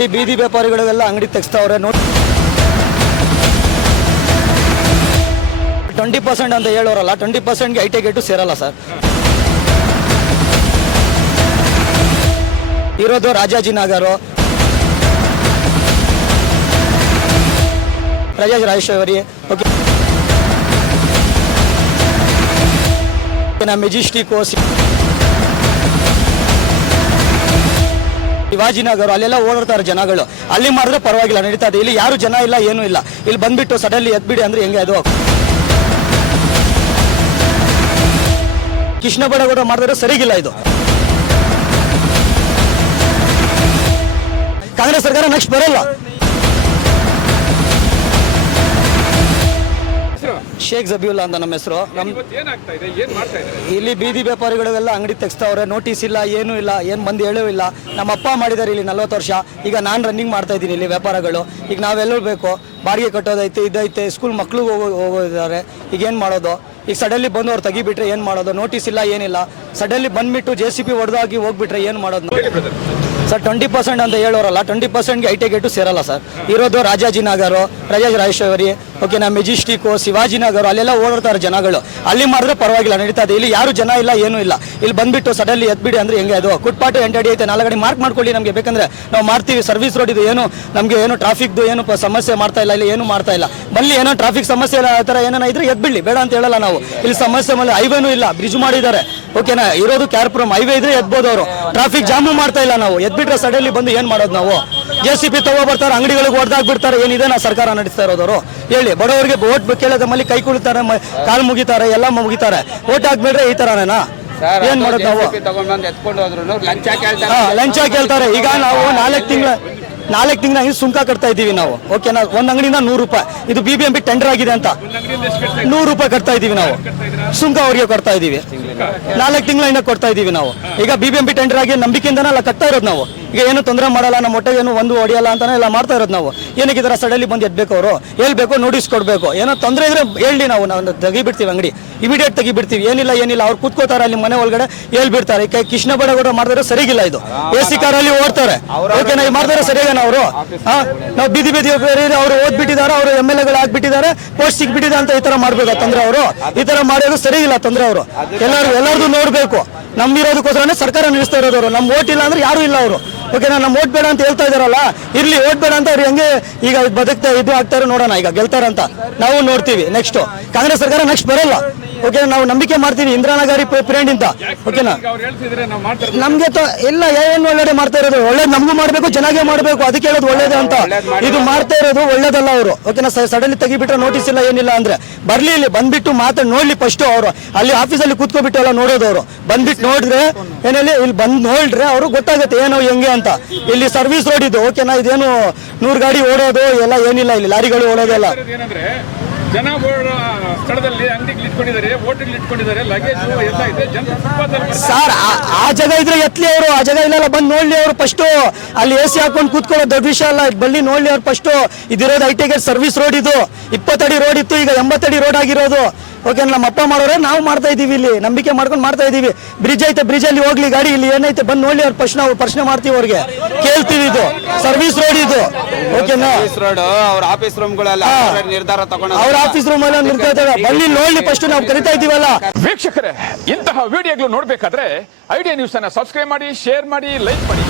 ಇಲ್ಲಿ ಬೀದಿ ವ್ಯಾಪಾರಿಗಳಿಗೆಲ್ಲ ಅಂಗಡಿ ತೆಗೆಸ್ತವ್ರೆ ನೋಡಿ 20% ಅಂತ ಹೇಳೋರಲ್ಲ 20%ಗೆ ಐಟಿ ಗೇಟು ಸೇರಲ್ಲ ಸರ್. ಇರೋದು ರಾಜಾಜಿನಗರ ರಾಜೇಶ್ವರಿ ಓಕೆ ಮೆಜೆಸ್ಟಿಕ್ ಶಿವಾಜಿನಗರ ಅಲ್ಲೆಲ್ಲ ಓಡಾಡ್ತಾರೆ ಜನಗಳು. ಅಲ್ಲಿ ಮಾಡಿದ್ರೆ ಪರವಾಗಿಲ್ಲ ನಡೀತಾ ಇದೆ. ಇಲ್ಲಿ ಯಾರು ಜನ ಇಲ್ಲ ಏನೂ ಇಲ್ಲ. ಇಲ್ಲಿ ಬಂದ್ಬಿಟ್ಟು ಸಡನ್ಲಿ ಎದ್ಬಿಡಿ ಅಂದ್ರೆ ಹೆಂಗೆ ಅದು ಕೃಷ್ಣ ಬಡಗೌಡ ಮಾಡಿದ್ರೆ ಸರಿಗಿಲ್ಲ. ಇದು ಕಾಂಗ್ರೆಸ್ ಸರ್ಕಾರ ನೆಕ್ಸ್ಟ್ ಬರಲ್ಲ. ಶೇಖ್ ಜಬೀವುಲ್ಲಾ ಅಂತ ನಮ್ಮ ಹೆಸರು. ಇಲ್ಲಿ ಬೀದಿ ವ್ಯಾಪಾರಿಗಳಿಗೆಲ್ಲ ಅಂಗಡಿ ತೆಗೆಸ್ತವ್ರೆ. ನೋಟಿಸ್ ಇಲ್ಲ, ಏನೂ ಇಲ್ಲ, ಏನು ಮಂದಿ ಹೇಳೂ ಇಲ್ಲ. ನಮ್ಮ ಅಪ್ಪ ಮಾಡಿದ್ದಾರೆ ಇಲ್ಲಿ 40 ವರ್ಷ. ಈಗ ನಾನು ರನ್ನಿಂಗ್ ಮಾಡ್ತಾ ಇದ್ದೀನಿ ಇಲ್ಲಿ ವ್ಯಾಪಾರಗಳು. ಈಗ ನಾವೆಲ್ಲಬೇಕು ಬಾಡಿಗೆ ಕಟ್ಟೋದೈತೆ, ಇದೈತೆ, ಸ್ಕೂಲ್ ಮಕ್ಳಿಗೆ ಹೋಗೋದಿದ್ದಾರೆ. ಈಗ ಏನು ಮಾಡೋದು? ಈಗ ಸಡನ್ಲಿ ಬಂದು ಅವ್ರು ತೆಗಿಬಿಟ್ರೆ ಏನು ಮಾಡೋದು? ನೋಟಿಸ್ ಇಲ್ಲ, ಏನಿಲ್ಲ. ಸಡನ್ಲಿ ಬಂದ್ಬಿಟ್ಟು JCB ಹೊಡೆದಾಗಿ ಹೋಗ್ಬಿಟ್ರೆ ಏನು ಮಾಡೋದು ಸರ್? 20% ಅಂತ ಹೇಳೋರಲ್ಲ 20%ಗೆ ಐಟಿ ಗೇಟು ಸೇರಲ್ಲ ಸರ್. ಇರೋದು ರಾಜಾಜಿನಗರ ರಾಜೇಶ್ವರಿ ಓಕೆ ಮೆಜೆಸ್ಟಿಕ್ ಶಿವಾಜಿನಗರ ಅಲ್ಲೆಲ್ಲ ಓಡಾಡ್ತಾರೆ ಜನಗಳು. ಅಲ್ಲಿ ಮಾಡಿದ್ರೆ ಪರವಾಗಿಲ್ಲ ನಡೀತಾ ಇದೆ. ಇಲ್ಲಿ ಯಾರು ಜನ ಇಲ್ಲ, ಏನೂ ಇಲ್ಲ. ಇಲ್ಲಿ ಬಂದ್ಬಿಟ್ಟು ಸಡನ್ಲಿ ಎದ್ಬಿಡಿ ಅಂದ್ರೆ ಹೆಂಗೆ ಅದು? ಕುಟ್ಪಾಟು ಎಂಟಡಿ ಐತೆ, 4 ಗಾಡಿ ಮಾರ್ಕ್ ಮಾಡ್ಕೊಳ್ಳಿ ನಮಗೆ ಬೇಕಂದ್ರೆ ನಾವು ಮಾಡ್ತೀವಿ. ಸರ್ವಿಸ್ ರೋಡ್ ಇದು ಏನು ನಮಗೆ ಏನು ಟ್ರಾಫಿಕ್ದು ಏನು ಸಮಸ್ಯೆ ಮಾಡ್ತಾ ಇಲ್ಲ. ಇಲ್ಲಿ ಏನು ಮಾಡ್ತಾ ಇಲ್ಲ. ಬಲ್ಲಿ ಏನೋ ಟ್ರಾಫಿಕ್ ಸಮಸ್ಯೆ ಇಲ್ಲ ಆ ಥರ ಏನಾರ ಇದ್ರೆ ಎದ್ಬಿಡಿ, ಬೇಡ ಅಂತ ಹೇಳಲ್ಲ ನಾವು. ಇಲ್ಲಿ ಸಮಸ್ಯೆ ಮೇಲೆ ಹೈವೇನೂ ಇಲ್ಲ, ಬ್ರಿಡ್ಜ್ ಮಾಡಿದ್ದಾರೆ ಓಕೆನಾ. ಇರೋದು ಕ್ಯಾರ್ಪುರಂ ಹೈವೇ ಇದ್ರೆ ಎದ್ಬೋದು ಅವರು. ಟ್ರಾಫಿಕ್ ಜಾಮು ಮಾಡ್ತಾ ಇಲ್ಲ ನಾವು. ಎದ್ಬಿಟ್ರೆ ಸಡನ್ಲಿ ಬಂದು ಏನು ಮಾಡೋದು ನಾವು? JCB ತಗೋಬರ್ತಾರೆ, ಅಂಗಡಿಗಳಿಗೆ ಹೊಡೆದಾಗ್ಬಿಡ್ತಾರೆ. ಏನಿದೆ ನಾ ಸರ್ಕಾರ ನಡೆಸ್ತಾ ಇರೋದವರು ಹೇಳಿ? ಬಡವರಿಗೆ ಓಟ್ ಕೇಳೋದ ಮೇಲೆ ಕೈ ಕುಳಿತಾರೆ, ಕಾಲು ಮುಗಿತಾರೆ, ಎಲ್ಲ ಮುಗಿತಾರೆ. ಓಟ್ ಹಾಕ್ಬಿಟ್ರೆ ಈ ತರನೇನಾ? ಏನ್ ಮಾಡೋದು ನಾವು? ಲಂಚ ಕೇಳ್ತಾರೆ. ಈಗ ನಾವು 4 ತಿಂಗಳ ಸುಂಕ ಕಟ್ತಾ ಇದ್ದೀವಿ ನಾವು ಓಕೆನಾ. ಒಂದು ಅಂಗಡಿಯಿಂದ 100 ರೂಪಾಯಿ. ಇದು BBMP ಟೆಂಡರ್ ಆಗಿದೆ ಅಂತ 100 ರೂಪಾಯಿ ಕಟ್ತಾ ಇದ್ದೀವಿ ನಾವು. ಸುಂಕ ಅವರಿಗೆ ಕೊಡ್ತಾ ಇದ್ದೀವಿ. 4 ತಿಂಗಳಿಂದ ಕೊಡ್ತಾ ಇದ್ದೀವಿ ನಾವು. ಈಗ BBMP ಟೆಂಡರ್ ಆಗಿ ನಂಬಿಕೆಯಿಂದನೆಲ್ಲ ಕಟ್ತಾ ಇರೋದು ನಾವು. ಈಗ ಏನು ತೊಂದರೆ ಮಾಡಲ್ಲ, ನಮ್ಮ ಹೊಟ್ಟೆಗೇನು ಒಂದು ಹೊಡೆಯಲ್ಲ ಅಂತಾನೆ ಎಲ್ಲ ಮಾಡ್ತಾ ಇರೋದು ನಾವು. ಏನಕ್ಕೆ ಇದರ ಸಡನ್ಲಿ ಬಂದು ಎದ್ಬೇಕು? ಅವರು ಹೇಳ್ಬೇಕು, ನೋಟಿಸ್ ಕೊಡಬೇಕು. ಏನೋ ತೊಂದರೆ ಇದ್ರೆ ಹೇಳಿ, ನಾವು ತೆಗಿಬಿಡ್ತೀವಿ ಅಂಗಡಿ, ಇಮಿಡಿಯೇಟ್ ತೆಗಿಬಿಡ್ತೀವಿ. ಏನಿಲ್ಲ ಅವ್ರು ಕೂತ್ಕೋತಾರೆ ಅಲ್ಲಿ ಮನೆ ಒಳಗಡೆ, ಹೇಳ್ಬಿಡ್ತಾರೆ. ಈಗ ಕೃಷ್ಣ ಬಡಗೌಡ ಮಾಡಿದ್ರೆ ಸರಿಗಿಲ್ಲ. ಇದು AC ಕಾರಲ್ಲಿ ಓಡ್ತಾರೆ ಓಕೆನಾ. ಮಾಡಿದ್ರೆ ಸರಿಯಾಗನ ಅವರು? ನಾವು ಬೀದಿ ಅವರು ಓದ್ಬಿಟ್ಟಿದ್ದಾರೆ, ಅವರು MLA ಗಳು ಆಗ್ಬಿಟ್ಟಿದ್ದಾರೆ, ಪೋಸ್ಟ್ ಸಿಗ್ಬಿಟ್ಟಿದೆ ಅಂತ ಈ ತರ ಮಾಡ್ಬೇಕು ತೊಂದ್ರೆ. ಅವರು ಈ ತರ ಮಾಡೋದು ಸರಿಗಿಲ್ಲ ತೊಂದ್ರೆ. ಅವರು ಎಲ್ಲರದು ನೋಡ್ಬೇಕು. ನಮ್ಮಿರೋದಕ್ಕೋಸ್ಕರನೇ ಸರ್ಕಾರ ನಡೆಸ್ತಾ ಇರೋದವರು. ನಮ್ಮ ಓಟ್ ಇಲ್ಲ ಅಂದ್ರೆ ಯಾರು ಇಲ್ಲ ಅವರು ಓಕೆನಾ. ನಮ್ಮ ಓಟ್ ಬೇಡ ಅಂತ ಹೇಳ್ತಾ ಇದಾರಲ್ಲ, ಇರ್ಲಿ ಓಟ್ ಬೇಡ ಅಂತ ಅವ್ರು ಹೆಂಗೆ ಈಗ ಬದುಕ್ತಾ ಇದು ಆಗ್ತಾರೋ ನೋಡೋಣ. ಈಗ ಗೆಲ್ತಾರಂತ ನಾವು ನೋಡ್ತೀವಿ. ನೆಕ್ಸ್ಟ್ ಕಾಂಗ್ರೆಸ್ ಸರ್ಕಾರ ನೆಕ್ಸ್ಟ್ ಬರಲ್ಲ ಓಕೆ. ನಾವು ನಂಬಿಕೆ ಮಾಡ್ತೀವಿ ಇಂದಿರಾನಗರಿ ಪೀರಿಯಡ್ ಇಂದ ಓಕೆನಾ. ನಮ್ಗೆ ಎಲ್ಲ ಏನು ಒಳ್ಳೆ ಮಾಡ್ತಾ ಇರೋದು ಒಳ್ಳೇದು ನಮಗೂ ಮಾಡಬೇಕು, ಚೆನ್ನಾಗೇ ಮಾಡಬೇಕು. ಅದಕ್ಕೆ ಹೇಳೋದು ಒಳ್ಳೇದು ಅಂತ. ಇದು ಮಾಡ್ತಾ ಇರೋದು ಒಳ್ಳೇದಲ್ಲ ಅವರು ಓಕೆನಾ. ಸಡನ್ಲಿ ತೆಗಿಬಿಟ್ರೆ ನೋಟಿಸ್ ಇಲ್ಲ, ಏನಿಲ್ಲ ಅಂದ್ರೆ ಬರ್ಲಿ, ಇಲ್ಲಿ ಬಂದ್ಬಿಟ್ಟು ಮಾತಾಡಿ ನೋಡ್ಲಿ ಫಸ್ಟ್. ಅವರು ಅಲ್ಲಿ ಆಫೀಸಲ್ಲಿ ಕೂತ್ಕೊಬಿಟ್ಟು ಎಲ್ಲ ನೋಡೋದು. ಅವರು ಬಂದ್ಬಿಟ್ಟು ನೋಡಿದ್ರೆ ಏನಲ್ಲಿ ಇಲ್ಲಿ ಬಂದು ನೋಡ್ರೆ ಅವರು ಗೊತ್ತಾಗುತ್ತೆ ಏನೋ ಹೆಂಗೆ ಅಂತ. ಇಲ್ಲಿ ಸರ್ವಿಸ್ ರೋಡ್ ಇದು ಓಕೆನಾ. ಇದೇನು 100 ಗಾಡಿ ಓಡೋದು ಎಲ್ಲ ಏನಿಲ್ಲ. ಇಲ್ಲಿ ಲಾರಿಗಳು ಓಡೋದೆಲ್ಲ ಜನ ಸ್ಥಳದಲ್ಲಿ ಅಂಗಡಿಗೆ ಇಟ್ಕೊಂಡಿದ್ದಾರೆ, ಹೋಟೆಲ್ ಇಟ್ಕೊಂಡಿದ್ದಾರೆ, ಲಗೇಜ್ ಎಲ್ಲ ಇದೆ. ಸರ್ ಆ ಜಾಗ ಇದ್ರೆ ಎತ್ಲಿ ಅವರು, ಆ ಜಾಗ ಇಲ್ಲೆಲ್ಲ ಬಂದು ನೋಡ್ಲಿ ಅವರು ಫಸ್ಟ್. ಅಲ್ಲಿ AC ಹಾಕೊಂಡು ಕೂತ್ಕೊಳ್ಳೋ ದೊಡ್ಡ ವಿಷಯ ಅಲ್ಲ. ಬಲ್ಲಿ ನೋಡ್ಲಿ ಅವ್ರು ಫಸ್ಟ್. ಇದಿರೋದು ಐಟಿ ಗೇಟ್ ಸರ್ವಿಸ್ ರೋಡ್. ಇದು 20 ಅಡಿ ರೋಡ್ ಇತ್ತು, ಈಗ 80 ಅಡಿ ರೋಡ್ ಆಗಿರೋದು ಓಕೆ. ನಮ್ಮ ಅಪ್ಪ ಮಾಡೋರೆ, ನಾವು ಮಾಡ್ತಾ ಇದೀವಿ. ಇಲ್ಲಿ ನಂಬಿಕೆ ಮಾಡ್ಕೊಂಡು ಮಾಡ್ತಾ ಇದೀವಿ. ಬ್ರಿಡ್ಜ್ ಐತೆ, ಬ್ರಿಡ್ಜ್ ಅಲ್ಲಿ ಹೋಗ್ಲಿ ಗಾಡಿ. ಇಲ್ಲಿ ಏನೈತೆ ಬಂದು ನೋಡ್ಲಿ ಅವ್ರು ಫಸ್ಟ್. ನಾವು ಪ್ರಶ್ನೆ ಮಾಡ್ತೀವಿ, ಅವ್ರಿಗೆ ಕೇಳ್ತೀವಿ. ಇದು ಸರ್ವಿಸ್ ರೋಡ್ ಇದು ಓಕೆನಾ. ಅವ್ರ ಆಫೀಸ್ ರೂಮ್ಗಳಲ್ಲಿ ನಿರ್ಧಾರ ತಗೊಂಡು ಅವ್ರ ಆಫೀಸ್ ರೂಮ್ ಅಲ್ಲಿ ನಿರ್ಧಾರ ಬಲ್ಲಿ ನೋಡ್ಲಿ ಫಸ್ಟ್. ನಾವು ಕರಿತಾ ಇದೀವಲ್ಲ. ವೀಕ್ಷಕರೇ, ಇಂತಹ ವಿಡಿಯೋಗಳು ನೋಡ್ಬೇಕಾದ್ರೆ ಐಡಿಯಾ ನ್ಯೂಸ್ ಅನ್ನ ಸಬ್ಸ್ಕ್ರೈಬ್ ಮಾಡಿ, ಶೇರ್ ಮಾಡಿ, ಲೈಕ್ ಮಾಡಿ.